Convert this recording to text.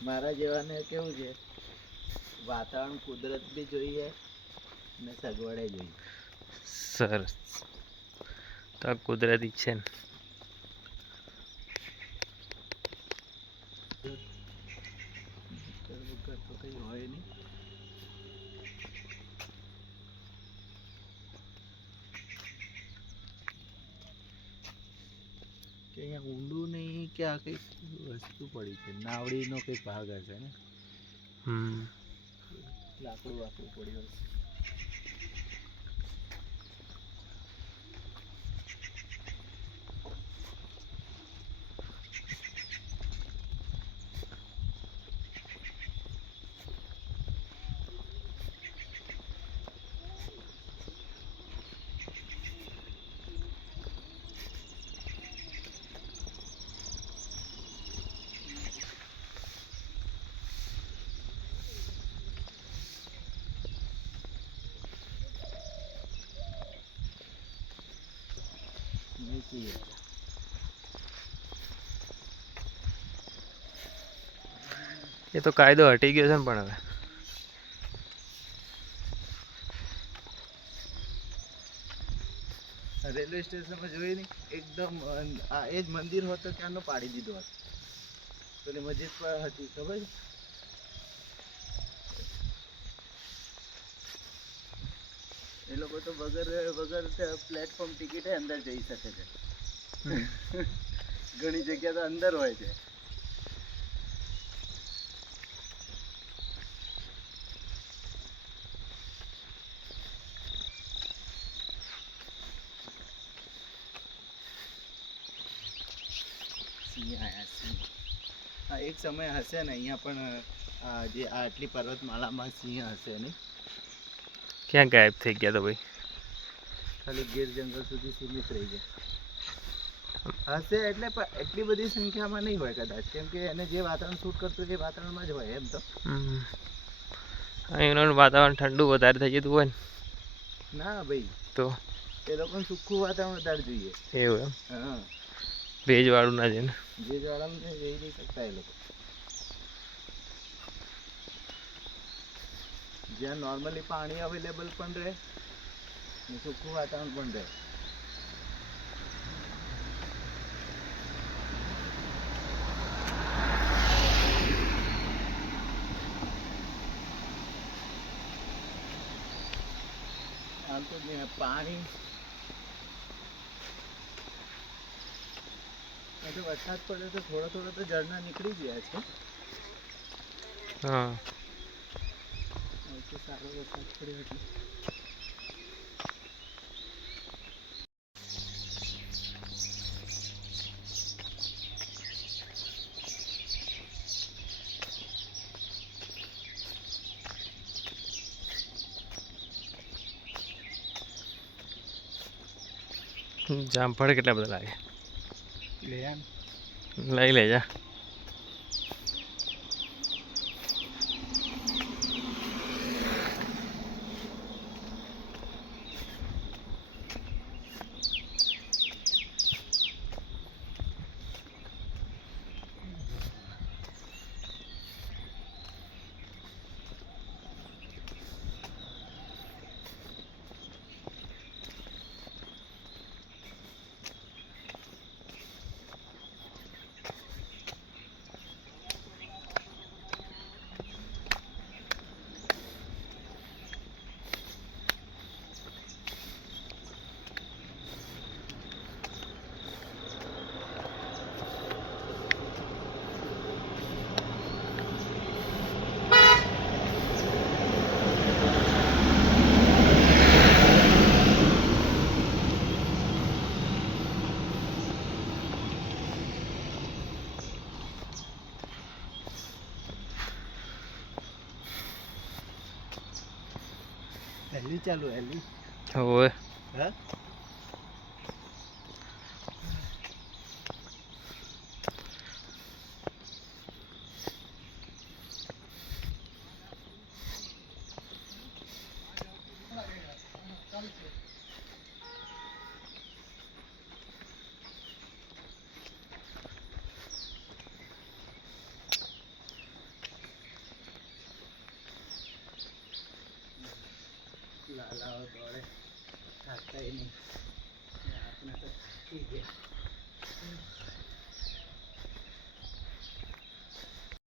મારા જેવાને કેવું છે, વાતાવરણ કુદરત બી જોઈએ ને સગવડે જોઈએ. સરસ. તો આ કુદરતી છે ને. તો કઈ હોય નહીં. કે અહીંયા ઊંડું નહીં કે આ કઈ વસ્તુ પડી છે, નાવડીનો કઈ ભાગ હશે ને. લાકડું વાકડું પડ્યું હશે. એ તો કાયદો હટી ગયો છે ને, પણ હવે રેલવે સ્ટેશનમાં જોઈ નહીં, એકદમ આ એ જ મંદિર હોત તો ક્યાંનો પાડી દીધો હોત. પેલી મસ્જિદ પર હતી ખબર છે. એ લોકો તો વગર પ્લેટફોર્મ ટિકિટે અંદર જઈ શકે છે. ઘણી જગ્યા તો અંદર હોય છે. સિંહ આયા સિંહ. હા, એક સમય હશે ને અહીંયા પણ જે આટલી પર્વતમાળામાં સિંહ હશે નહીં. ક્યાં ગાયબ થઈ ગયા તો ભાઈ? ખાલી ગીર જંગલ સુધી સીમિત રહી ગયા હશે. એટલે પણ એટલી બધી સંખ્યામાં નહીં હોય કદાચ, કેમ કે એને જે વાતાવરણ શૂટ કરતું એ વાતાવરણમાં જ હોય એમ તો. એનું વાતાવરણ ઠંડુ વધારે થઈ જતું હોય ને. ના ભાઈ, તો એ લોકોને સુખું વાતાવરણ વધારે જોઈએ. એવું એમ? હા, ભેજવાળું ના છે ને. ભેજવાળામાં રહી નહીં શકતા એ લોકો. જ્યાં નોર્મલી પાણી અવેલેબલ પણ રહે ને ચોખ્ખું વાતાવરણ પણ રહે. આમ તો પાણી વરસાદ પડે તો થોડો થોડો તો ઝરણા નીકળી ગયા છે. હા, સારો વરસાદ પડ્યો એટલે જામફળ કેટલા બધા લાગે. લઈ લેજા. હેલી ચાલુ હેલી. હવે હા, હલાવો દોડે થાકતાય નહીં ને આપણે તો થઈ ગયા